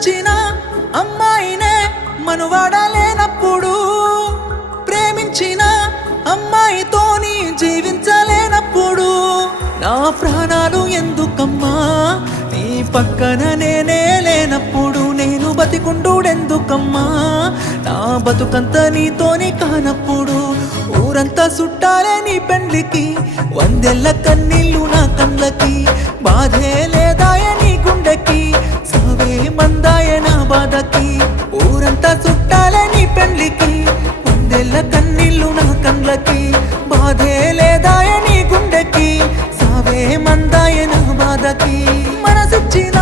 మనసిచ్చిన అమ్మాయినే మనువాడలేనప్పుడు, ప్రేమించిన అమ్మాయితోని జీవించలేనప్పుడు, నా ప్రాణాలు ఎందుకమ్మా నీ పక్కన నేనే లేనప్పుడు, నేను బతికుండుడెందుకమ్మా నా బతుకంత నీతోని కానప్పుడు, ఊరంతా చుట్టాలే నీ పెండ్లికి, వందెల్ల కన్నీళ్ళు నా కళ్ళకి, బాధే లేదాయ నీ గుండెకి, సావే మందాయ నా బాధకి, ఊరంతా చుట్టాలే నీ పెండ్లికి, వందెల్ల కన్నీళ్ళు నా కళ్ళకి, బాధే లేదాయ నీ గుండెకి, సావే మందాయ నా బాధకి. మనసిచ్చిన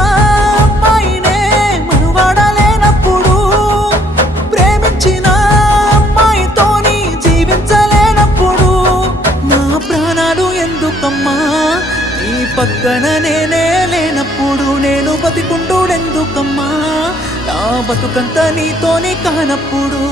అమ్మాయినే మనువాడలేనప్పుడు, ప్రేమించిన అమ్మాయితోని జీవించలేనప్పుడు, నా ప్రాణాలు ఎందుకమ్మా నీ పక్కన నేనే లేనప్పుడు, నేను బతికుండుడెందుకమ్మా నా బతుకంతా నీతోని కానప్పుడు.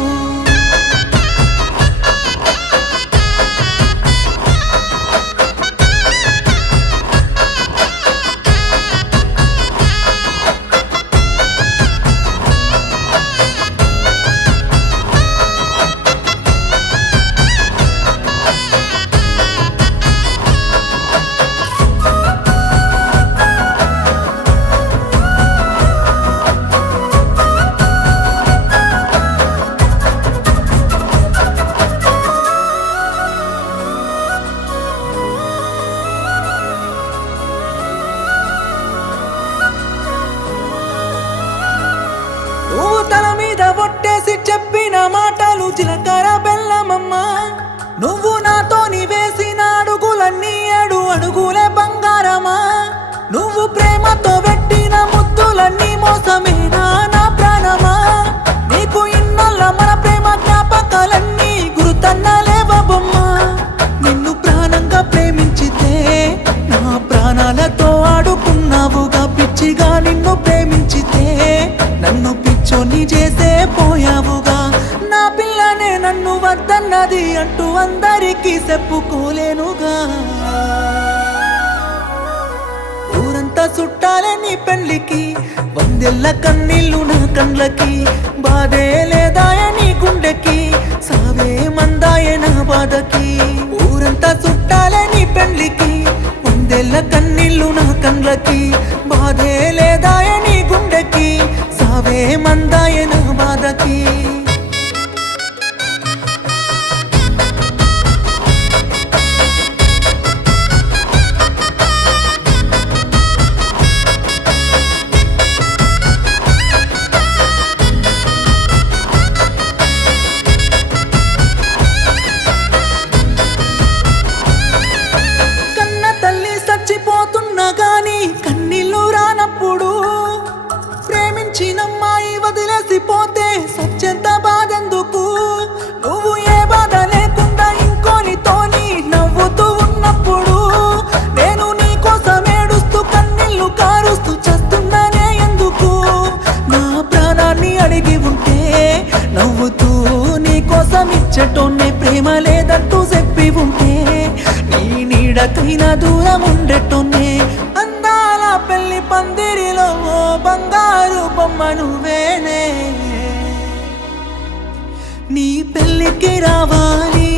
నువ్వు తల మీద ఒట్టేసి చెప్పిన మాటలు జీలకర్ర బెల్లమమ్మా, నువ్వు నాతోని వేసిన అడుగులన్నీ 7 అడుగులే బంగారమా, నువ్వు ప్రేమతో పెట్టిన ముద్దులన్నీ మోసమేనా నా ప్రాణమా, నీకు ఇన్నల్ల మన ప్రేమ జ్ఞాపకాలన్నీ గుర్తన్నలేవా బొమ్మ, నిన్ను ప్రాణంగా ప్రేమించితే నా ప్రాణాలతో ఆడుకున్నావుగా, పిచ్చిగా నిన్ను ప్రేమించితే నన్ను పిచ్చోని చేసే పోయావుగా, నా పిల్లనే నన్ను వద్దన్నది అంటూ అందరికీ చెప్పుకోలేనుగా, ఊరంతా చుట్టాలే నీ పెళ్లికి, వందెల్ల కన్నీళ్ళు నా కండ్లకి, బాధే లేదాయ నీ గుండెకి, సావే మందాయ నా బాధకి, ఊరంతా చుట్టాలే నీ పెళ్లికి, వందెల్ల కన్నీళ్ళు నా కండ్లకి, బాధే లేదాయ నీ గుండెకి, సావే మందాయ నా బాధకి. కన్న తల్లి చచ్చిపోతున్నా గాని కన్నీళ్ళు రానప్పుడు, ప్రేమించినమ్మాయి వదిలేసిపోతే సత్యంత బాధెందుకు, నువ్వు ఏ బాధ లేకుండా ఇంకోనితోని నవ్వుతూ ఉన్నప్పుడు, నేను నీ కోసం ఏడుస్తూ కన్నీళ్ళు కారుస్తూ చస్తున్నానే ఎందుకు, నా ప్రాణాన్ని అడిగి ఉంటే నవ్వుతూ నీ కోసం ఇచ్చటోనే, ప్రేమ లేదంటూ చెప్పి ఉంటే నీ నీడకైనా దూరం ఉండటోనే, అందాల పెళ్లి పందిరిలో ఓ బంగారు బొమ్మ నువ్వేనే, నీ పెళ్లికి రావాలి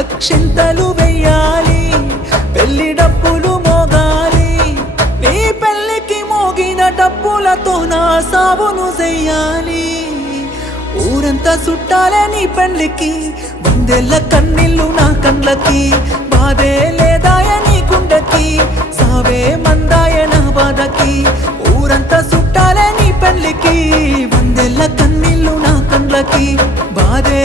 అక్షింతలు వెయ్యాలి, పెళ్లి డప్పులు మోగాలి, నీ పెళ్లికి మోగిన డప్పులతో నా సావును చెయ్యాలి, ఊరంతా చుట్టాలే నీ పెళ్లికి, వందెల్ల కన్నీళ్ళు నా కండ్లకి, బాధే లేదాయ నీ గుండెకి, సావే మందాయ నా బాధకి, ఊరంతా చుట్టాలే నీ పెళ్లికి, వందెల్ల కన్నీళ్ళు నా కండ్లకి, బాధే